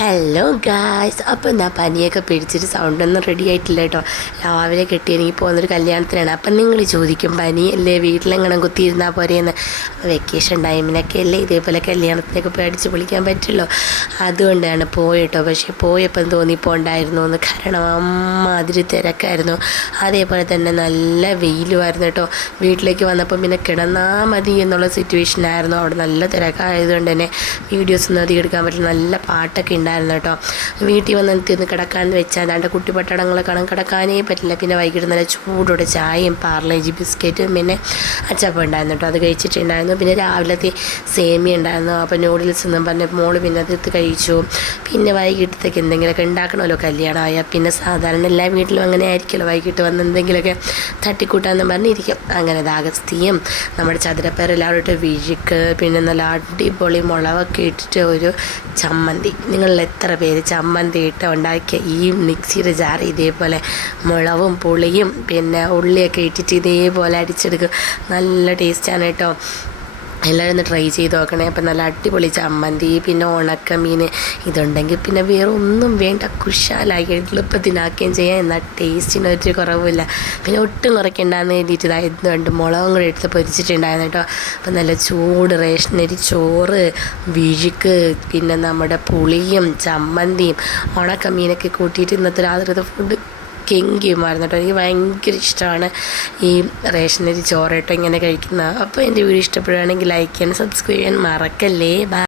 Hello guys. അപ്പോൾ എന്താ പനിയൊക്കെ പിടിച്ചിട്ട് സൗണ്ടൊന്നും റെഡി ആയിട്ടില്ല കേട്ടോ. രാവിലെ കെട്ടി എനിക്ക് പോകുന്നൊരു കല്യാണത്തിനാണ്. അപ്പം നിങ്ങൾ ചോദിക്കും പനിയല്ലേ വീട്ടിലെങ്ങനെ കുത്തിയിരുന്നാൽ പോരെയെന്ന്. വെക്കേഷൻ ടൈമിനൊക്കെ അല്ലേ ഇതേപോലെ കല്യാണത്തിനൊക്കെ പോയി അടിച്ച് പൊളിക്കാൻ പറ്റുള്ളൂ. അതുകൊണ്ടാണ് പോയിട്ടോ. പക്ഷേ പോയപ്പം തോന്നിപ്പോണ്ടായിരുന്നു എന്ന്. കാരണം അമ്മാതിരി തിരക്കായിരുന്നു. അതേപോലെ തന്നെ നല്ല വെയിലുമായിരുന്നു കേട്ടോ. വീട്ടിലേക്ക് വന്നപ്പം പിന്നെ കിടന്നാൽ മതി എന്നുള്ള സിറ്റുവേഷനായിരുന്നു. അവിടെ നല്ല തിരക്കായതുകൊണ്ട് തന്നെ വീഡിയോസൊന്നും അധികം എടുക്കാൻ പറ്റില്ല. നല്ല പാട്ടൊക്കെ ഉണ്ടായിരുന്നു കേട്ടോ. വീട്ടിൽ വന്ന് തിന്ന് കിടക്കാമെന്ന് വെച്ചാൽ അതാണ്ട് കുട്ടി പട്ടണങ്ങളെ കിടക്കാനേ പറ്റില്ല. പിന്നെ വൈകിട്ട് നല്ല ചൂടോടെ ചായയും പാർലേജി ബിസ്ക്കറ്റും പിന്നെ അച്ചപ്പം ഉണ്ടായിരുന്നു കേട്ടോ. അത് കഴിച്ചിട്ടുണ്ടായിരുന്നു. പിന്നെ രാവിലത്തെ സേമിയ ഉണ്ടായിരുന്നു. അപ്പോൾ നൂഡിൽസ് എന്നും പറഞ്ഞ മോള് പിന്നെ അതെടുത്ത് കഴിച്ചു. പിന്നെ വൈകിട്ടത്തേക്ക് എന്തെങ്കിലുമൊക്കെ ഉണ്ടാക്കണമല്ലോ കല്യാണമായാൽ. പിന്നെ സാധാരണ എല്ലാ വീട്ടിലും അങ്ങനെ ആയിരിക്കുമല്ലോ, വൈകിട്ട് വന്ന് എന്തെങ്കിലുമൊക്കെ തട്ടിക്കൂട്ടാന്ന് പറഞ്ഞിരിക്കും. അങ്ങനെ അഗസ്തിയും നമ്മുടെ ചതുരപ്പയർ എല്ലാവരും ഇട്ട് വിഴുക്ക്, പിന്നെ നല്ല അടിപൊളി മുളകൊക്കെ ഇട്ടിട്ട് ഒരു ചമ്മന്തി. നിങ്ങളിൽ എത്ര പേര് ചമ്മന്തി ഇട്ട് ഉണ്ടാക്കിയ ഈ മിക്സിയുടെ ജാർ ഇതേപോലെ മുളകും പുളിയും പിന്നെ ഉള്ളിയൊക്കെ ഇട്ടിട്ട് ഇതേപോലെ അടിച്ചെടുക്കും. നല്ല ടേസ്റ്റാണ് കേട്ടോ. എല്ലാവരും ഒന്ന് ട്രൈ ചെയ്ത് നോക്കണേ. അപ്പം നല്ല അടിപൊളി ചമ്മന്തി പിന്നെ ഉണക്കമീൻ ഇതുണ്ടെങ്കിൽ പിന്നെ വേറെ ഒന്നും വേണ്ട. കുശാലായി എളുപ്പത്തിനാക്കുകയും ചെയ്യാം. എന്നാൽ ടേസ്റ്റിനൊരു കുറവില്ല. പിന്നെ ഒട്ടും കുറയ്ക്കണ്ടെന്ന് വേണ്ടിയിട്ട് ഇതായതുകൊണ്ട് മുളകും കൂടെ എടുത്ത് പൊരിച്ചിട്ടുണ്ടായിരുന്നു കേട്ടോ. അപ്പം നല്ല ചൂട് റേഷനരി ചോറ്, വിഴുക്ക്, പിന്നെ നമ്മുടെ പുളിയും ചമ്മന്തിയും ഉണക്കമീനൊക്കെ കൂട്ടിയിട്ട് ഇന്നത്തെ രാത്രിത്തെ ഫുഡ് കെങ്കിയുമായിരുന്നു കേട്ടോ. എനിക്ക് ഭയങ്കര ഇഷ്ടമാണ് ഈ റേഷനരി ചോറ് കേട്ടോ ഇങ്ങനെ കഴിക്കുന്നത്. അപ്പോൾ എൻ്റെ വീഡിയോ ഇഷ്ടപ്പെടുകയാണെങ്കിൽ ലൈക്ക് ചെയ്യാൻ സബ്സ്ക്രൈബ് ചെയ്യാൻ മറക്കല്ലേ. ബൈ.